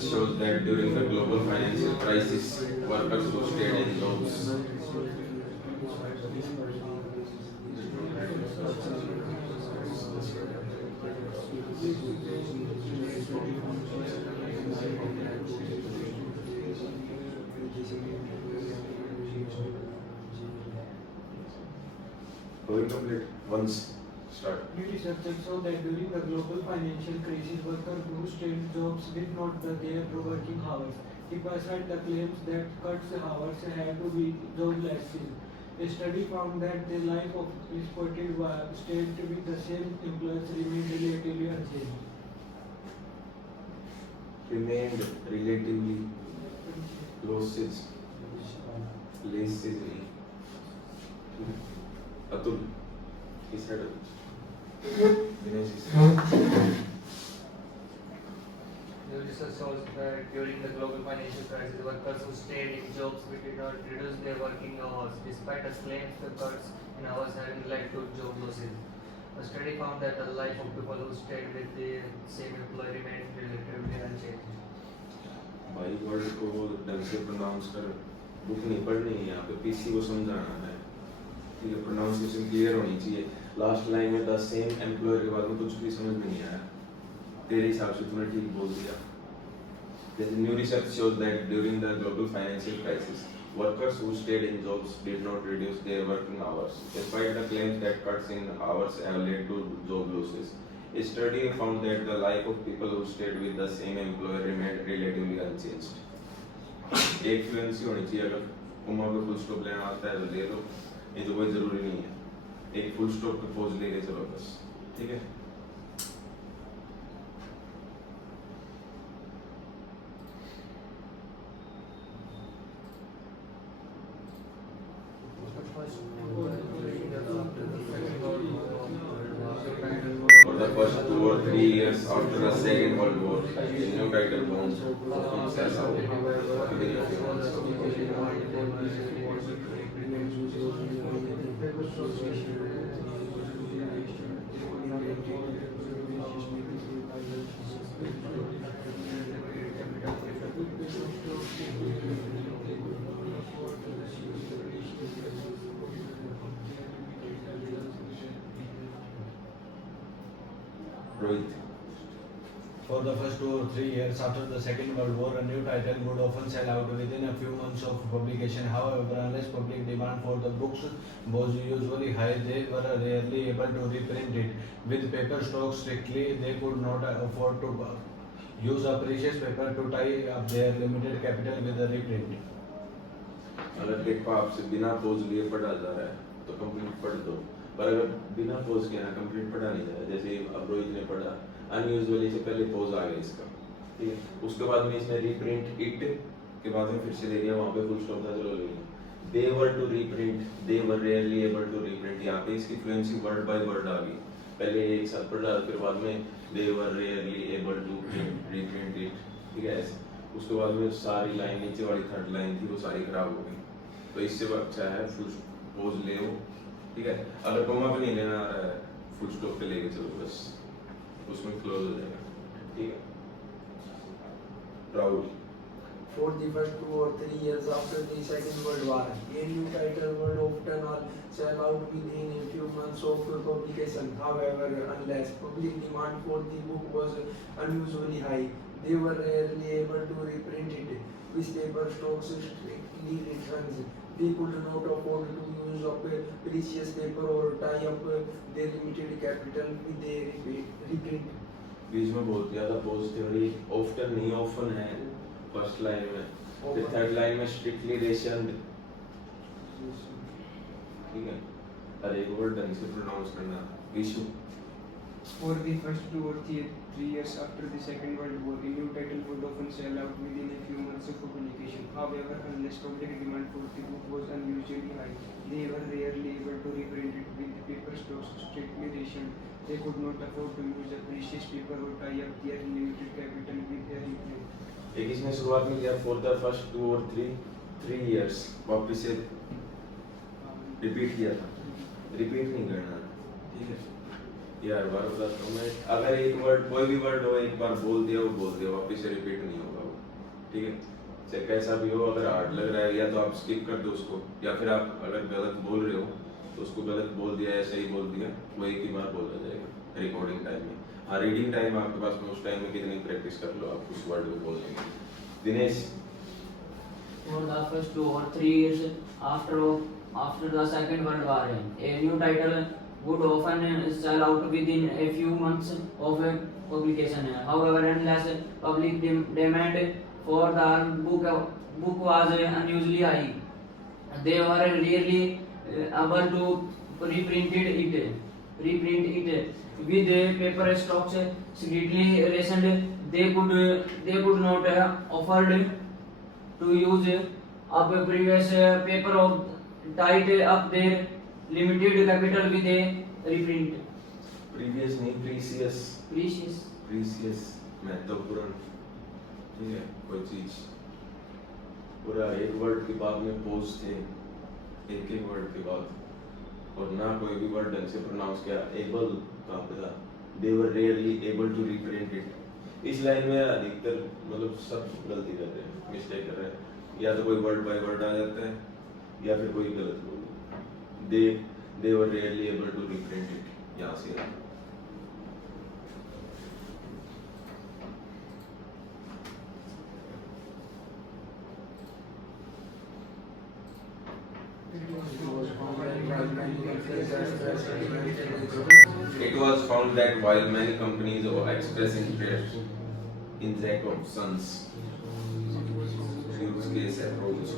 research shows that during the global financial crisis, workers who stayed in jobs going complete once start. New researchers show that during the global financial crisis, workers who stayed jobs did not their working hours. Despite the claims that cuts hours had to be jobless. A study found that the life of reported stayed with the same employers remained relatively unchanged. Remained relatively losses lazy. Atul, he said Dinesh is New research shows that during the global financial crisis, workers who stayed in jobs did not reduce their working hours, despite the claims the cuts in hours having led to job losses. A study found that the life of people who stayed with the same employer remained relatively unchanged. भाई word को ढंग से pronounce कर book नहीं पढ़नी है यहाँ पे पीसी को समझाना है ठीक है प्रोनाउंसिएशन क्लियर होनी चाहिए लास्ट लाइन में द सेम एम्प्लॉयर के बाद में कुछ भी समझ में नहीं आया तेरे हिसाब से तूने ठीक बोल दिया There's new research shows that during the global financial crisis, workers who stayed in jobs did not reduce their working hours, despite the claims that cuts in hours have led to job losses. A study found that the life of people who stayed with the same employer remained relatively unchanged. एक fluency होनी चाहिए अगर coma पे full stop लेना आता है तो ले लो ये तो कोई जरूरी नहीं है एक फुल स्टॉप पे पॉज लेके चलो बस ठीक है For the first 2 or 3 years after the Second World War, the new title bonds from Sasau within a few months. Rohit. For the first 2 or 3 years after the Second World War, a new title would often sell out within a few months of publication. However, unless public demand for the books was usually high, they were rarely able to reprint it. With paper stocks strictly, they could not afford to use a precious paper to tie up their limited capital with a reprint. अगर देखो आपसे बिना pose लिए पढ़ा जा रहा है तो कंप्लीट पढ़ दो पर अगर बिना पोज के ना कंप्लीट पढ़ा नहीं जा रहा जैसे अब रोहित ने पढ़ा अनयूजुअली से पहले पोज आ गया इसका ठीक है उसके बाद में इसने रीप्रिंट इट के बाद में फिर से ले लिया वहाँ पे फुल स्टॉप था चलो ले लिया they were to reprint they were rarely able to reprint यहाँ पे इसकी फ्लुएंसी वर्ड बाय वर्ड आ गई पहले एक साथ पढ़ा फिर बाद में they were rarely able to reprint it ठीक है ऐसे उसके बाद में सारी लाइन नीचे वाली थर्ड लाइन थी वो सारी खराब हो गई तो इससे अच्छा है फुल पोज ले हो ठीक है अगर कोमा पे नहीं लेना आ रहा है फुल स्टॉप पे लेके चलो बस उसमें क्लोज हो जाएगा ठीक है proud For the first 2 or 3 years after the Second World War, a new title would often sell out within a few months of publication. However, unless public demand for the book was unusually high, they were rarely able to reprint it. With paper stocks strictly returns, they could not afford to use up precious paper or tie up their limited capital with a reprint. बीच में बहुत ज्यादा pose theory often नहीं often है first line में फिर third line में strictly रेशन्ड ठीक है हर एक वर्ड ढंग से प्रोनाउंस करना Vishu For the first 2 or 3 years after the Second World War, a new title would often sell out within a few months of publication. However, unless public demand for the book was unusually high, they were rarely able to reprint it with the paper stocks strictly rationed. They could not afford to use a precious paper or tie up their limited capital with a reprint. एक इसने शुरुआत में किया for the first 2 और 3 years वापस से repeat किया था रिपीट नहीं करना ठीक है यार बार बताता हूँ मैं अगर एक वर्ड कोई भी वर्ड हो एक बार बोल दिया वो बोल दिया वापस से रिपीट नहीं होगा वो ठीक है, चाहे कैसा भी हो, अगर हार्ड लग रहा है या तो आप स्किप कर दो उसको, या फिर आप अगर गलत बोल रहे हो तो उसको गलत बोल दिया या सही बोल दिया वो एक ही बार बोला जाएगा रिकॉर्डिंग टाइम में। हाँ, रीडिंग टाइम आपके पास में उस टाइम में कितनी प्रैक्टिस कर लो आप उस वर्ड को बोलने की। Dinesh, For the first 2 or 3 years after the Second World War, a new title would often sell out within a few months of publication. However, unless public demand for the book was unusually high, they were rarely able to reprint it. With paper stocks greatly rationed, they could not afford to use up a previous paper of tied up their limited capital with a reprint. Previous नहीं, precious, Precious. Precious महत्वपूर्ण, ठीक है, कोई चीज पूरा एक word के बाद में पोज थे, एक एक वर्ड के बाद, और ना कोई भी वर्ड ढंग से प्रोनाउंस किया, एबल कहाँ पे था, they were rarely able to represent it. इस लाइन में अधिकतर मतलब सब गलती कर रहे हैं, मिस्टेक कर रहे हैं, या तो कोई वर्ड बाय वर्ड आ जाता है या फिर कोई गलत बोल, they were rarely able to represent it, यहाँ से It was found that while many companies express interest in Jacobson's use case approach,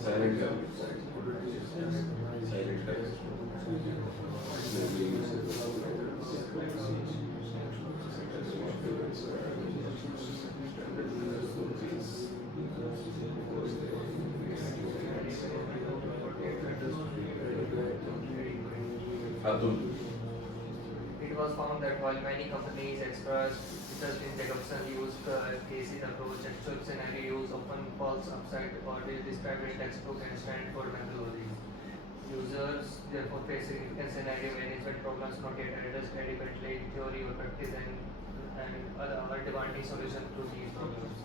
silent Atul. It was found that while many companies expressed interest in Jacobson's use cases approach, actual scenario use often falls upside or is described in textbook and stand for methodology. Users therefore face significant scenario management problems not yet addressed adequately in theory or practice and are demanding solution to these problems.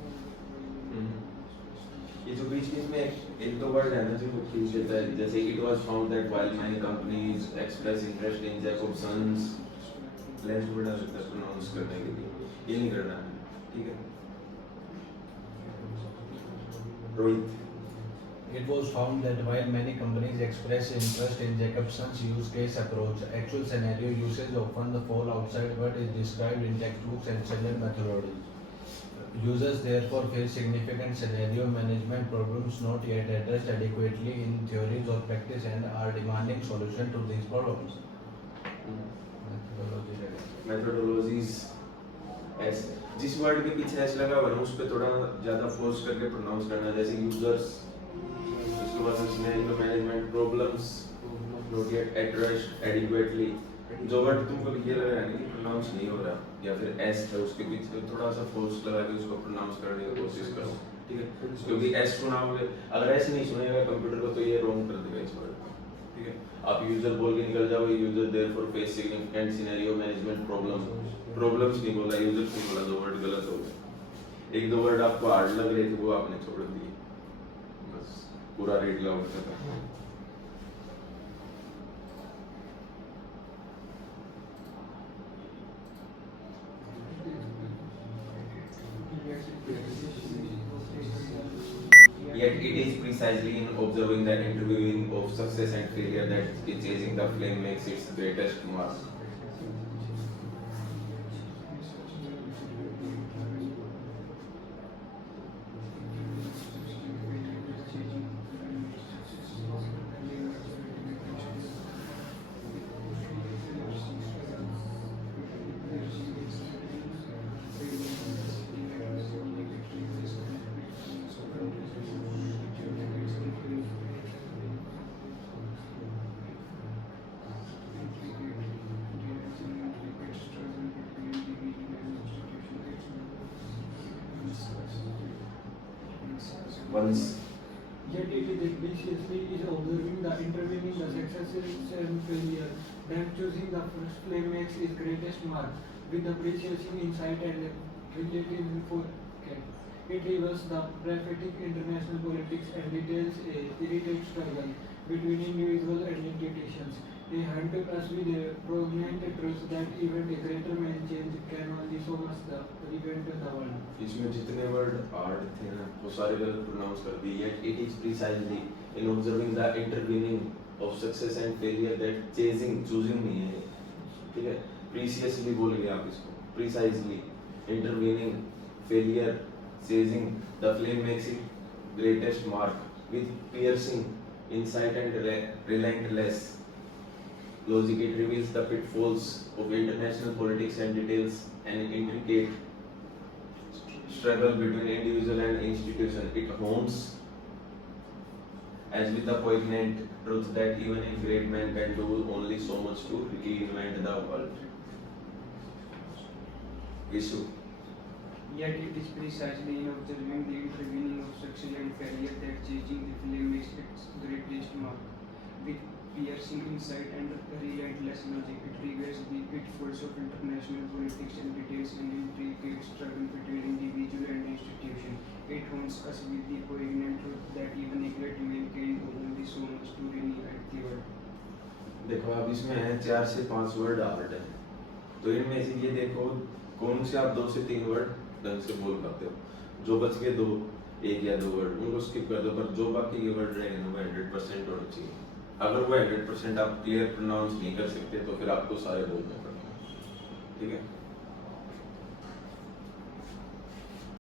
ये जो बीच बीच में एक दो word है ना जो खींच लेता है, जैसे it was found that while many companies express interest in Jacobson's, less word आ सकता है प्रोनाउंस करने के लिए, ये नहीं करना है, ठीक है। Rohit, It was found that while many companies express interest in Jacobson's use case approach, actual scenario usage often fall outside what is described in textbooks and standard methodologies. Users therefore face significant scenario management problems not yet addressed adequately in theories or practice and are demanding solution to these problems. Methodologies, S जिस word के पीछे S लगा हुआ है उस पे थोड़ा ज्यादा फोर्स करके प्रोनाउंस करना, जैसे यूजर्स, उसके बाद scenario management problems not yet addressed adequately. जो वर्ड तुमको ये लग रहा है कि प्रोनाउंस नहीं हो रहा या फिर एस है उसके पीछे थोड़ा सा फोर्स लगा के उसको प्रोनाउंस करने की कोशिश करो, ठीक है, क्योंकि एस सुनाओगे, अगर एस नहीं सुनेगा कंप्यूटर को तो ये रॉन्ग कर देगा इस वर्ड को, ठीक है। आप यूजर बोल के निकल जाओगे, user therefore face significant scenario management problems नहीं बोला, यूजर नहीं बोला, दो वर्ड गलत हो गए। एक दो वर्ड आपको हार्ड लग रहे थे वो आपने छोड़ दिए, बस पूरा रीड आउट करता। Yet it is precisely in observing the interviewing of success and failure that chasing the flame makes its greatest mark. Once Yet it is explicitly is observing the intervening the successes and failure, then choosing the first flame makes its greatest mark, with the precious insight and relatively forecast. It reveals the prophetic international politics and details a irritated struggle between individual and institutions. They hunt us with a prominent truth that even a greater man change can only so much the prevent the world. इसमें जितने word hard थे ना वो सारे गलत pronounce कर दिए yet it is precisely in observing the intervening of success and failure that choosing नहीं है ठीक है preciously बोलिए आप इसको precisely intervening failure chasing the flame makes it greatest mark with piercing insight and relentless logic it reveals the pitfalls of international politics and details an intricate struggle between individual and institution. It haunts as with a poignant truth that even a great man can do only so much to reinvent the world. Issue. Yet it is precisely in observing the intervening of success and failure that chasing the flame makes its greatest mark. With piercing insight and relentless logic, it reveals the pitfalls of international politics and details an intricate struggle between individual and institution. It haunts us with the poignant truth that even a great man can do only so much to reinvent the world. देखो अब इसमें है 4 से 5 word hard है तो इनमें से ये देखो कौन से आप 2 से 3 वर्ड ढंग से बोल पाते हो जो बच गए 2 1 या 2 वर्ड उनको स्किप कर दो पर जो बाकी के वर्ड रहेंगे ना वो 100% होना चाहिए अगर वो 100% आप क्लियर प्रोनाउंस नहीं कर सकते तो फिर आपको सारे बोलने पड़ेंगे ठीक है